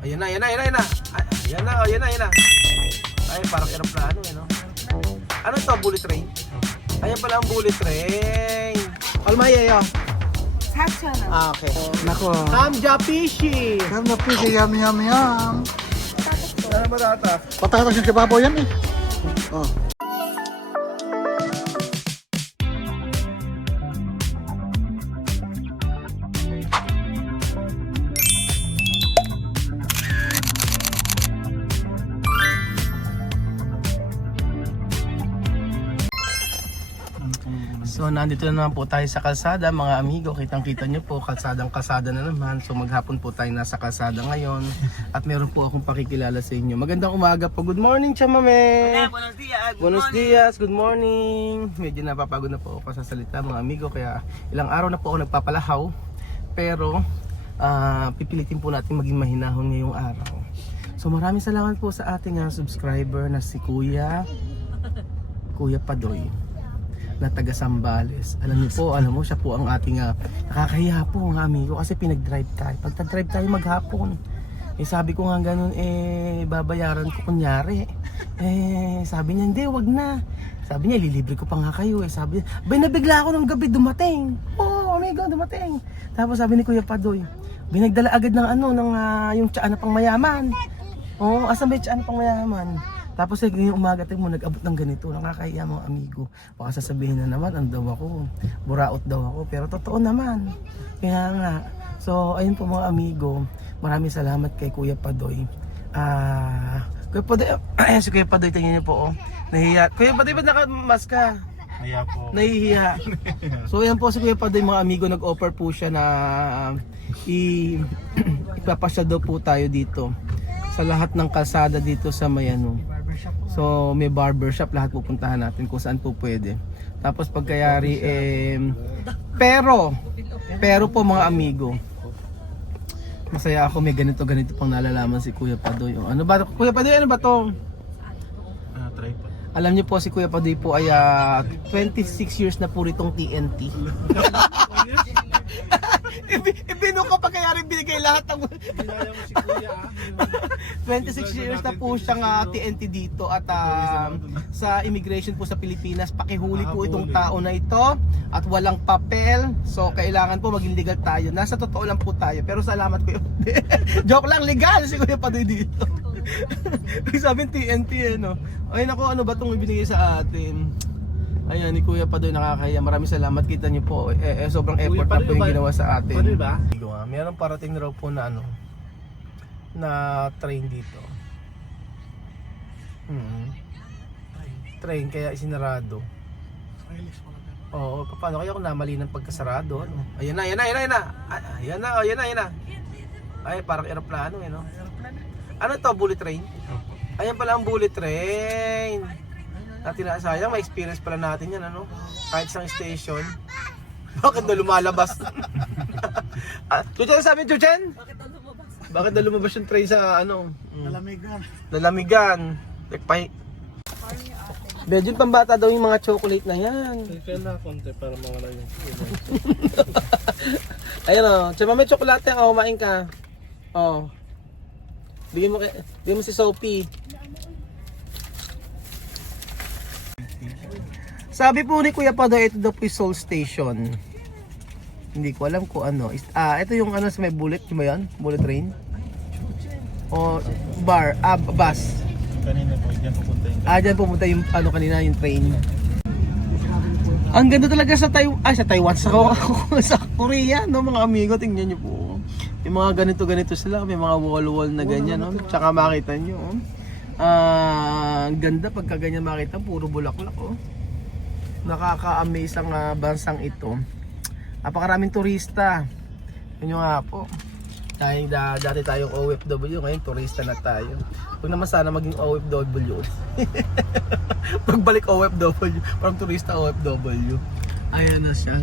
Ayan na, ayan na, ayan na. Ayan na, ayan na, ayan na. Ay, parang aeroplano eh, no? Ano to, bullet train? Ayan pala ang bullet train. Almayeyo. 4,000원. Ah, okay. Nako. Hamja Fishy. Yum na po, yum yum yum. Ano ba data? Patatas yung kibabaw yan eh. Oh. So nandito na naman po tayo sa kalsada mga amigo, kitang-kita nyo po, kalsadang-kalsada na naman. So maghapon po tayo nasa kalsada ngayon at meron po akong pakikilala sa inyo. Magandang umaga po, good morning chamame! Buenos días. Buenos dias, good morning! Medyo napapagod na po ako sa salita mga amigo, kaya ilang araw na po ako nagpapalahaw. Pero pipilitin po natin maging mahinahon ngayong araw. So maraming salamat po sa ating subscriber na si Kuya Padoy na taga Sambales. Alam niyo po, alam mo, siya po ang ating nakakahiya po mga amigo kasi pinag-drive tayo. Pag nag-drive tayo maghapon, sabi ko nga ganun, babayaran ko kunyari. Sabi niya, hindi, wag na. Sabi niya, lilibre ko pa nga kayo. Sabi niya, nabigla ako ng gabi dumating. Oo, amigo, dumating. Tapos sabi ni Kuya Padoy, binagdala agad ng yung tiyaan na pang mayaman. Oo, asan ba yung tiyaan na pang mayaman? Tapos ngayong umaga mo nag-abot ng ganito, nakakahiya mga amigo. Baka sasabihin na naman, ano daw ako, buraot daw ako, pero totoo naman. Kaya nga, so ayun po mga amigo, maraming salamat kay Kuya Padoy. Kuya Padoy, ayan si Kuya Padoy, tingnan niyo po, nahihiya. Kuya Padoy, ba't nakamask ka? Nahiya po. Nahihiya. So ayan po si Kuya Padoy mga amigo, nag-offer po siya na ipapasya daw po tayo dito sa lahat ng kalsada dito sa Mayano. So may barbershop, lahat pupuntahan natin kung saan po pwede. Tapos pagkayari pero po mga amigo, masaya ako may ganito pang nalalaman si Kuya Padoy. Ano ba Kuya Padoy, ano ba to? Tripod. Alam niyo po si Kuya Padoy po ay 26 years na po ritong TNT. Ibino ka pa kaya rin binigay lahat ng 26 years na po siyang TNT dito at sa immigration po sa Pilipinas, pakihuli po itong tao na ito at walang papel. So kailangan po maging legal tayo. Nasa totoo lang po tayo. Pero salamat Kuya. Joke lang, legal si Kuya Padoy dito. Sabi TNT no. Ay nako, ano ba itong ibinigay sa atin? Ayan, ni Kuya Padoy, nakakahiya. Maraming salamat, kita niyo po. Sobrang effort na po yung ginawa sa atin. Padoy ba? Meron parating na raw po na na train dito. Train, kaya isinarado. Oo, paano kaya kung namali ng pagkasarado? Ano? Ayan na, ayan na, ayan na, ayan na. Ayan na, ayan na, ayan na. Ay, parang aeroplano no? Ano to, bullet train? Ayan pala ang bullet train. Sayang, may experience pala natin yan, ano? Kahit isang station. Bakit na lumalabas? Chuchen, sabi Chuchen? Bakit na lumabas yung train sa Nalamigan. Nalamigan. Medyo pambata daw yung mga chocolate na yan. Kaya na konti para mawala yung Ayan o, tsaka may chocolate ako, kumain ka. Oh. Bigyan mo si Sophie. Sabi po ni Kuya Padoy, ito daw po yung Soul Station. Hindi ko alam kung ano. Ito yung sa may bullet, yung ba yun? Bullet train? O bus. kanina po, dyan pupunta yung Dyan pumunta yung kanina yung train. Ang ganda talaga sa Taiwan, sa Korea, no mga amigo, tingnan niyo po. Yung mga ganito sila, may mga wall na ganyan, no? Tsaka makita niyo, ang ganda pagka ganyan makita, puro bulaklak, oh. Nakaka-amaze ang bansang ito. Napakaraming turista. Yun nga po. Dati tayong OFW, ngayon turista na tayo. Huwag naman sana maging OFW. Pagbalik OFW, parang turista OFW. Ayan na siya.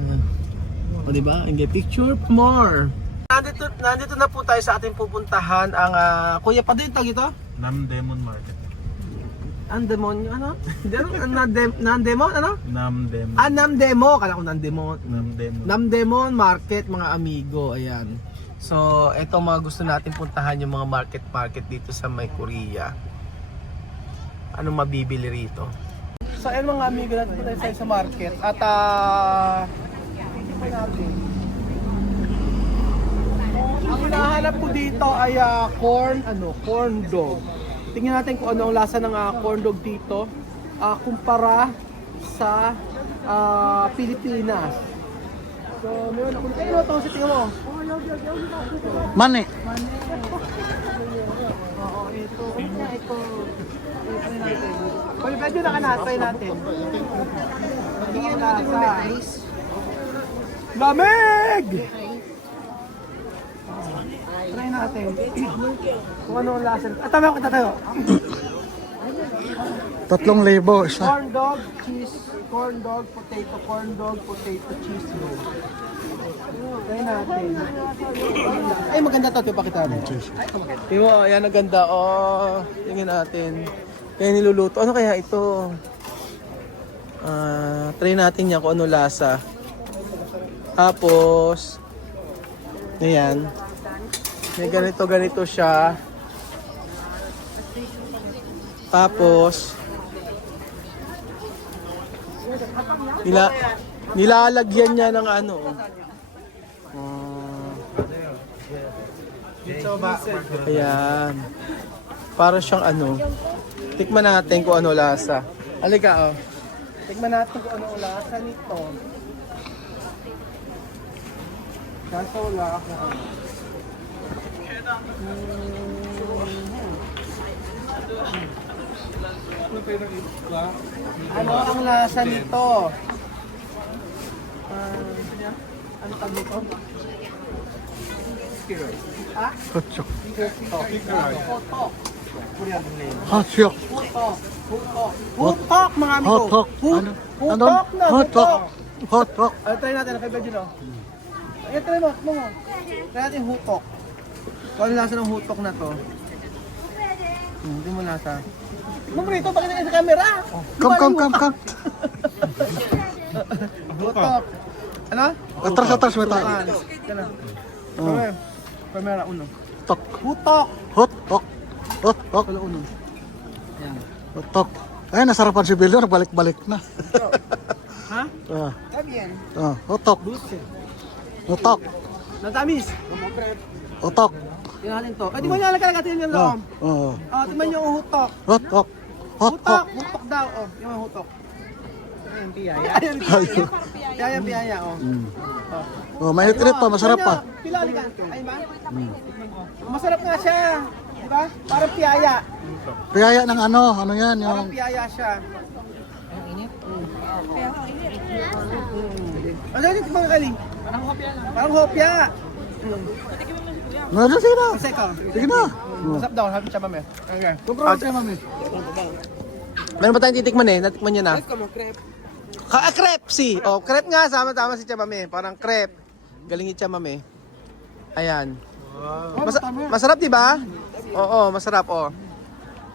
O diba? Get picture more. Nandito na po tayo sa ating pupuntahan ang Kuya Padoy, tag ito? Namdemon Market. Ang demonyo, ano? Namdemon, ano? Namdemon. Namdemo, kala ko Namdemon. Namdemon. Namdemon Market, mga amigo, ayan. So, ito mga gusto natin puntahan yung mga market dito sa may Korea. Ano mabibili rito? So, ayun mga amigo natin po tayo sa market. At titignan natin. Ang hinahanap ko dito ay corn dog. Tingnan natin kung ano ang lasa ng corn dog dito. Kumpara sa Pilipinas. So, meron ako. Ano ito? Tingnan mo. Mani. Oo, ito. Ito. Well, medyo try natin. Tingnan natin kung may ice. Lamig! Try natin. Kung ano ang lasa. Tama ko, tatayo. 3,000 isa. Corn dog, potato, cheese roll. Try natin. Ay, maganda to. Pakita natin. Tingnan mo, yan ang ganda. Oh, tingnan natin. Kaya niluluto. Ano kaya ito? Try natin yan kung ano lasa. Tapos, ayan. May ganito siya. Tapos, nilalagyan niya ng ano. Ayan. Para siyang ano. Tikman natin kung ano lasa. Halika, oh. Tikman natin kung ano lasa nito. Kaso wala ako. Ano ang lasa nito? Ano tawag nito? Ha? Hotchok. Hutok. Hotchok. Hutok, mga amigo. Hotchok. Ano? Hutok na, Hotchok. hutok. Hotchok. Try natin, kay Virgin, oh. Ayan, try mo. Try natin hutok. Kung ano lasa ng hutok na to? Hindi mo lasa. Tignan mo rito, bakit sa camera? Come. Hutok. Ano? Atras may tayo. Yan na. Oh. Camera, uno. Tok. Hutok. Hotchok. Hotchok. Wala uno. Ayan. Hotchok. Ay, nasarapan si Bilder, balik-balik na. Ha? Ah, Tamien. hotchok. Hotchok. Natamis. Hotchok. Tingnan natin to. Di ba nilalagay natin yung loob? Oo. Tingnan nyo yung hutok. Hotchok. Hotchok. Hutok daw. Yung hutok. Ayan, piyaya. Ayun. Piyaya, oh. Oh, mainit-init pa, masarap pa. Pilali ka. Ay ba? Masarap nga siya. Di ba? Parang piyaya. Piyaya ng ano yan, Parang yung... piyaya siya. Ang init? Ano yung mga kaling? Parang hopya lang. Parang hopya. Sige na. Kasi ka. Sige na. Masarap daw. Happy siya, mami. Okay. Sobrang siya, mami. Meron pa tayong titikman eh. Natikman niya na. Crepe si. Oh, crepe nga. Sama-tama si Chamame. Parang crepe. Galing ni Chamame. Ayan. Masarap, di ba? Oo, masarap, oh.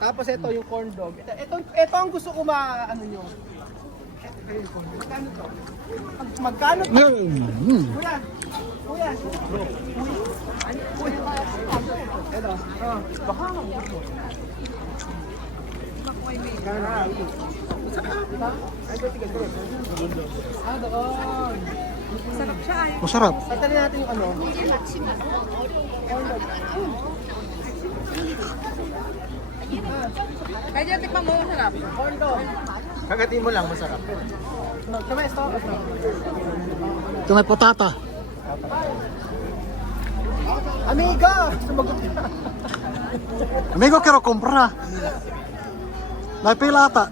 Tapos ito yung corn dog. Ito ang gusto ko ano nyo. Magkano to? Magkano to? Kuya. Ito. Baka doon. Sarap siya ay. Masarap. Tatalin natin yung ano. Pwede tikman mo masarap. Corn dog. Kagatin mo lang, masarap. Kamay, ito. Ito may patata. Amiga! Sumagot ka. Amigo, quiero comprar. May pila ata.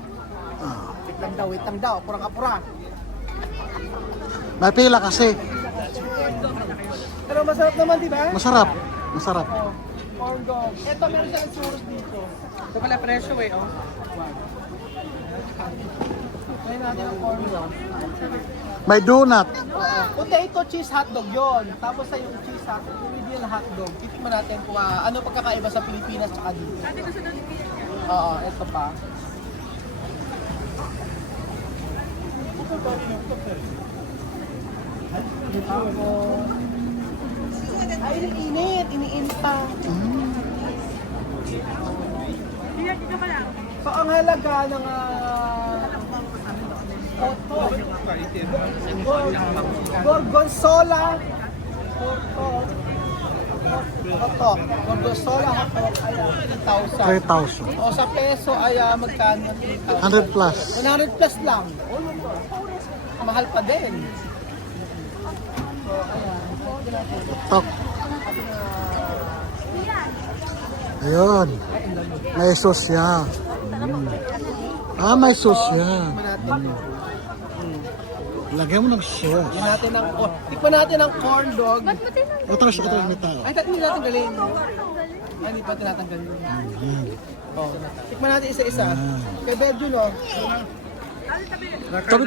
Wait lang daw. Apura. May pila kasi. Pero masarap naman, di ba? Masarap. Oh, corn dog. Ito, meron siyang churros dito. Ito pala presyo eh, oh. Try natin ang corn dog. May donut. Potato cheese hotdog yon. Tapos sa yung cheese hotdog, yung medium hotdog. Titikman natin kung ano pagkakaiba sa Pilipinas tsaka dito. Oo, ito pa. Ay, iniinit. Iniinit pa. So, ang halaga ng Gorgonzola Gorgonzola hotdog ay 3,000. 3,000. O sa peso ay magkano? 100 plus. 100 plus lang. Mahal pa din. Tok. Ayun. May sosya. May sosya. Lagyan mo ng sauce. Tikman natin ang corn dog. Atras may tao. Ay, hindi natin galin. Ay, hindi pa tinatanggalin. Oh. Tikman natin isa-isa. Kay Bedjo, no? Tabi.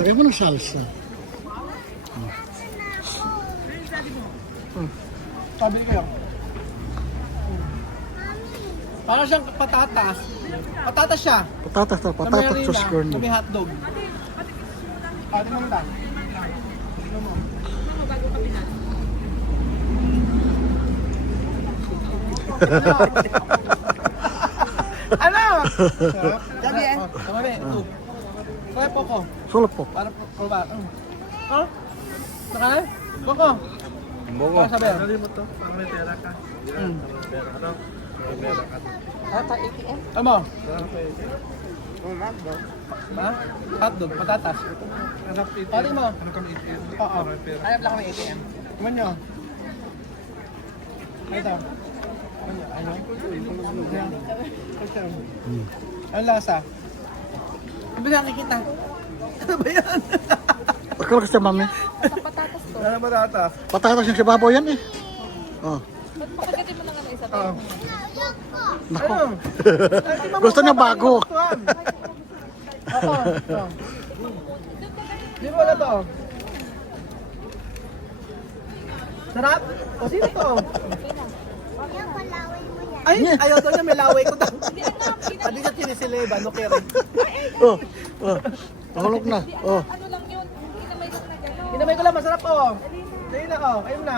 Lagyan mo ng salsa. Sabi kayo. Para siyang patatas. Patatas siya. Patatas to, patatas sauce corn. May hotdog. Pati mo lang. Ano? Sabi eh. Sabi ito. Kaya po ko. Sulap po. Para probar. Oh? Saka? Boko. Boko. Sabi. Ano mo to? Para may pera ka. Ano? ATM? Ano mo? Ha? Hotdog, patatas. Pati mo? Ano kami ATM? Oo. Hanap lang kami ATM. Kuman nyo. Ito. Ano? Ano lasa? Ano ba nakikita? Ano ba yan? Akala kasi mami. Sa patatas to. Ano ba tatas? Patatas yung sibabaw yan eh. Oh. Ba't makagatin mo lang ano isa to? Oo. Nako. Ano? Gusto niya bago. Ako. Di mo na to. Sarap? O sino to? Ay, ayaw daw niya, may laway ko daw. Hindi siya tinisileba, no kere. Oh. Mahulog na. Oh. Ano lang yun? Kinamay lang na gano'n. Kinamay ko lang, masarap po. Sige na, oh. Kayo na.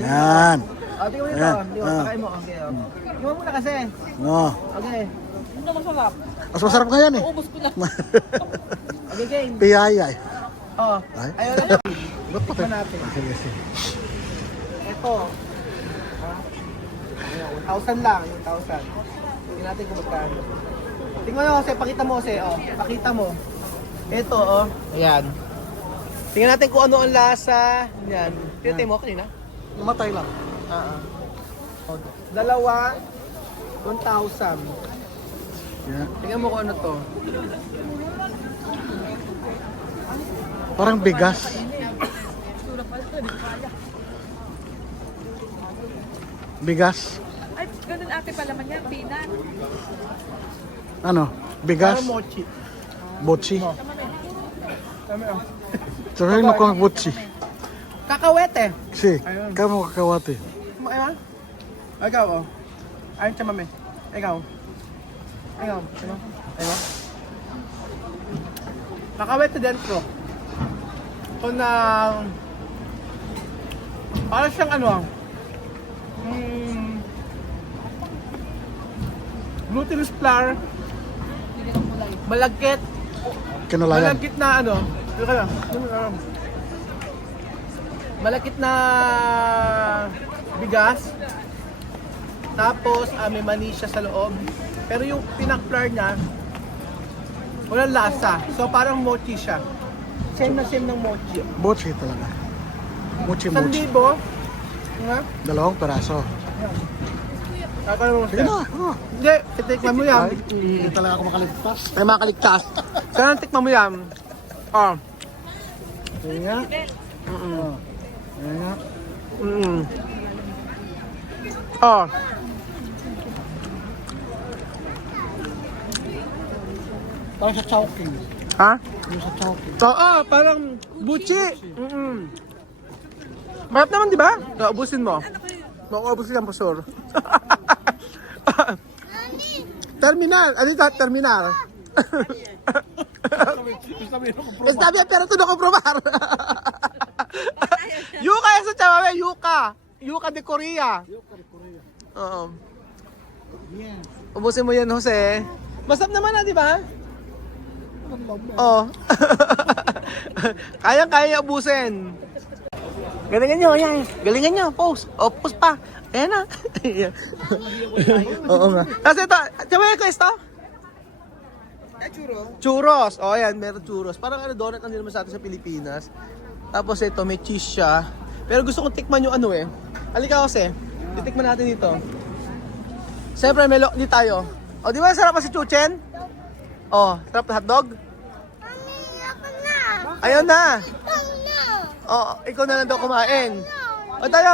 Yan. Tingnan mo dito. Pakain mo. Okay, Tingnan mo na kasi. Oh. Okay. Ano masarap? Mas masarap nga yan eh. Ubus ko na. Okay, game. Piyaya eh. Oh. Ay. Ayaw na. Ba't pa Tikman natin. sige. Ito. 1,000 lang. 1,000. Tingnan natin kung magkano. Tingnan mo kasi, pakita mo kasi. Oh. Pakita mo. Ito, oh. Ayan. Tingnan natin kung ano ang lasa. Ayan. Tingnan mo kanina. Namatay lang. Oh. Dalawa. 1,000. Yeah. Tingnan mo kung ano to. Parang bigas. Bigas. Ay, ganun ate pala man yan. Peanut. Ano? Bigas. Parang mochi. Botsi. Tama oh. Sabihin mo kung botsi. Kakawete. Si, Ayun. kamu kakawati. Ayun. Ikaw, oh. Ayun siya, mami. Ikaw. Ikaw. Ayun. Ayun. Kakawete dentro. Ito na... Parang siyang ano, glutinous flour. Malagkit. Kinulayan. Malagkit na ano. Malagkit na bigas. Tapos may mani siya sa loob. Pero yung pinaka-flour niya, walang lasa. So parang mochi siya. Same na same ng mochi. Botsi talaga. Mochi. 1,000. Nga? Dalawang peraso. Kakalaman mo Sige siya. na. Oh. Hindi, titikman mo yan. Hindi talaga ako makaligtas. Ay makaligtas. Saan tikman mo yan? Oh. Sige nga. Oh. Sige nga. Oh. Parang sa chowking. Ha? Yung sa chowking. Parang buchi. Marap naman, di ba? Naubusin mo. Naubusin ang pasor. Terminal. Ano ito? Terminal. Sabi pero ito na ko probar. Yuka sa chawa, yuka. Yuka de Korea. Oo. Ubusin mo yan, Jose. Masarap naman na, di ba? Oo. Kayang-kaya ubusin. Galingan nyo, yan. Galingan nyo, pose. O, pose pa. Ayan na. Oo nga. Tapos ito, chawa ko ito? Churros. O, ayan, meron churros. Parang donut ang naman sa atin sa Pilipinas. Tapos ito, may cheese siya. Pero gusto kong tikman yung ano eh. Halika kasi, titikman natin dito. Siyempre, may di tayo. O, di ba sarap pa si Chuchen? O, sarap na hotdog? Ayaw na. O, ikaw na lang daw kumain. O, tayo.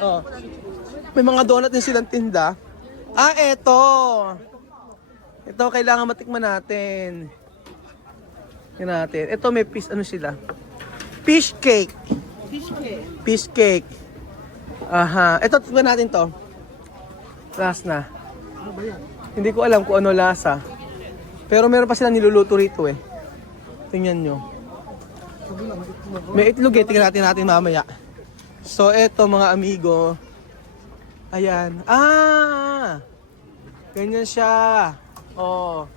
O, may mga donut din silang tinda. Ah, eto. Ito, kailangan matikman natin. Yan natin. Ito, may fish, ano sila? Fish cake. Fish cake. Aha. Ito, tignan natin to. Last na. Hindi ko alam kung ano lasa. Pero meron pa silang niluluto rito eh. Tingnan nyo. May itlog eh. Tingnan natin mamaya. So, eto mga amigo. Ayan. Ah! Ganyan siya. Oh.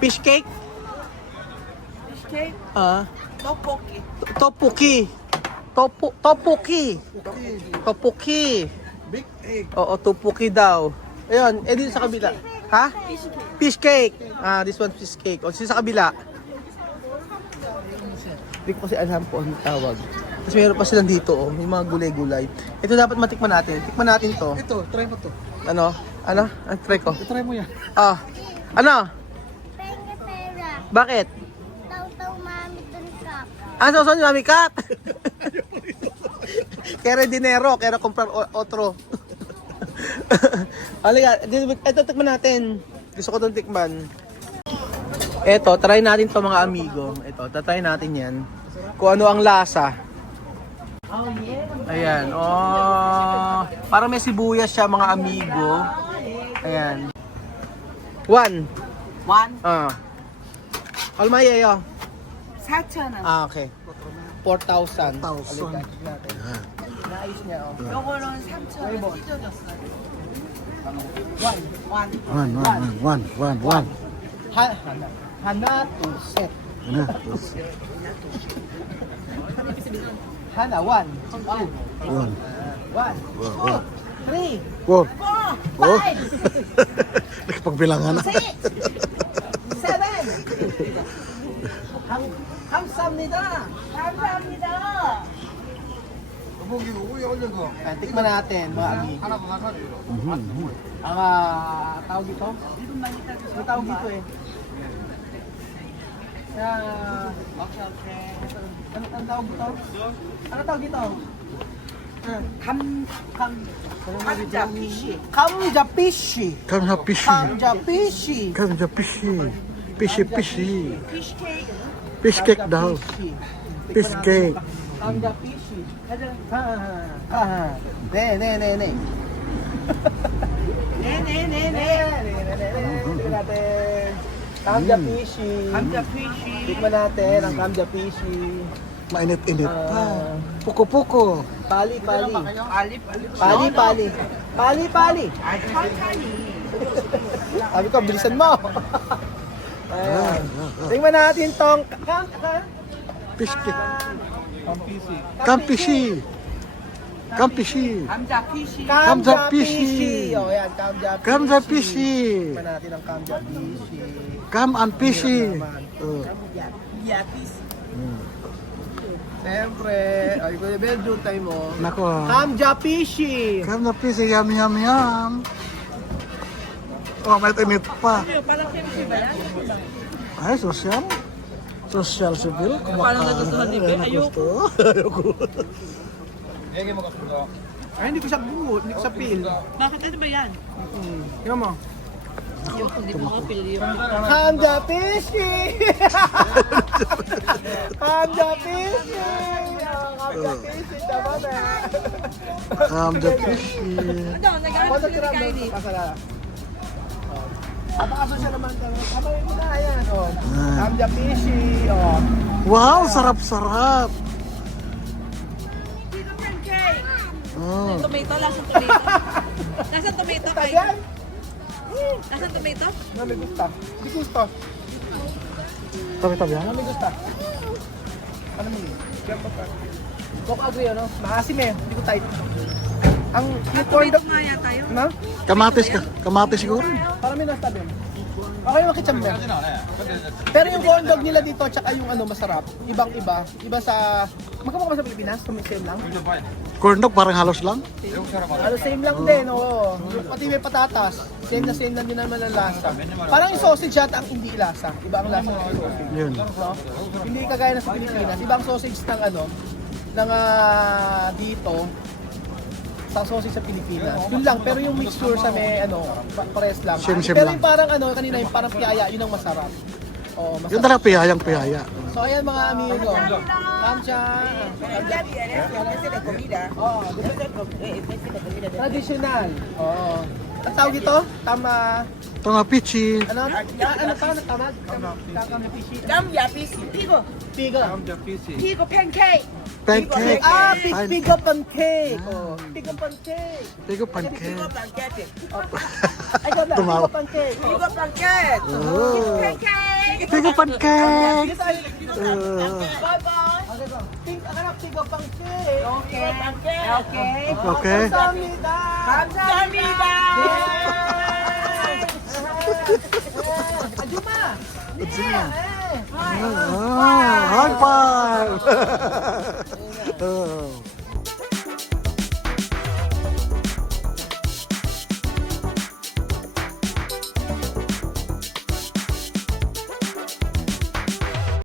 Fish cake? Fish cake, tteokbokki. Tteokbokki. Big egg. Oo, tteokbokki daw. Ayun, dito sa kabila. Ha? Fish cake. Ah, this one fish cake. O, sa kabila. Hindi ko kasi alam po ang tawag. Tapos meron pa silang dito, oh. May mga gulay-gulay. Ito dapat matikman natin. Tikman natin to. Ito, try mo to. Ano? Ano? Ang try ko. Try mo yan. Ah. Ano? Bakit? Taw-taw mami dun ka. Ah, so ni Mami Kat. Kaya dinero, kaya comprar otro. Halika, ito tikman natin. Gusto ko itong tikman. Ito, try natin to mga amigo. Ito, tatry natin yan. Kung ano ang lasa. Ayan, oh. Parang may sibuyas siya mga amigo. Ayan. One. Ah. 얼마예요? 4,000원. Ah, okay. 4,000. 4,000. Naayos niya, oh. 요거는 3,000원 찢어졌어요. One. 하나, 둘, 셋. 하나, one. One. One, two, three, Wow. four, Oh. Nakapagbilangan na. seven. 감사합니다. 감사합니다. Ayan, tikman natin, mga amigo. Ang tawag dito? Ang tawag dito eh. Ano tawag dito? Ano tawag dito? 감자피쉬. Pishi. Fish cake daw. Fish cake. 감자피쉬. 네. 감자피쉬. tikman natin ang 감자피쉬. Mainit-init pa. Puko-puko. Pali. Sabi ko, bilisan mo. Ayan. Tingnan natin tong Fish cake. Kampishi. 감자피쉬. Oh, yan, 감자피쉬. Kamzapishi. Tikman natin ang 감자피쉬. Kam and pishi. Oh. Siyempre, ay ko Belgium time mo. Nako. 감자피쉬. Kamzapishi. Yum. Oh, mainit pa. Ay, sosyal. Sosyal civil. Parang nagustuhan ni Ben. Ayoko. Ay, hindi ko siya buhot, hindi ko siya peel. Bakit ano ba yan? Tingnan mo. Hindi mo ka pili yun. 감자피쉬. 감자피쉬. naman eh. Kamzapishi. Ano, nag-aaral sila ni Kylie. Pasala. Napakaso siya naman. Tama yung na, ayan. Oh. Ah. Samja fishy. Oh. Wow, sarap-sarap. Dito pancake. Oh. Tomato, lasang tomato. Lasang tomato, kain. Ayan. Lasang tomato? Na may gusta. Hindi gusto. Tabi-tabi yan. Ano may gusta? Ano mo yun? Coke agree, ano? Maasim eh. Hindi ko tight. Ang yung corn Tomato dog... nga yata yun. Na? Kamatis ka. Kamatis siguro. Parang may nasa tabi. Okay, makichamber. Pero yung corn dog nila dito, tsaka yung ano, masarap. Ibang-iba. Iba sa... Magkamukha ba sa Pilipinas? Same lang? Corn dog parang halos lang. Ano, same lang din, oo. Pati may patatas. Same na din naman ang lasa. Parang yung sausage yata ang hindi lasa. Iba ang lasa ng sausage. Yun. No? Hindi kagaya na sa Pilipinas. Ibang sausage ng ano, ng dito, sa sausage sa Pilipinas. Yun lang, pero yung mixture sa may ano, pares lang. Sim-sim Pero lang. yung parang ano, kanina yung parang piyaya, yun ang masarap. Oh, Yun masarap. talaga piyayang piyaya. So ayan mga amigo. Kamcha. Oh, traditional. Oo. Ang tawag ito? Tama. Ito nga, pichi. Ano? Ano tawag na tamag? Tama pishi. Namya PC. Pigo. Piga. Pigo pancake. Pancake. Ah, piga pancake. Oh, piga pancake. Pigo pancake. pancake. Ay, ganda. Tumawa. Piga pancake. Pigo pancake. Oh. Pancake. Pigo pancake. Dito ay. Bye-bye. Okay ba? Ano? Piga pancake. Okay. Pancake. Okay. Okay. Kamsahamnida. 감사합니다. Ajuma. Ajuma. Eh. Ah, high five!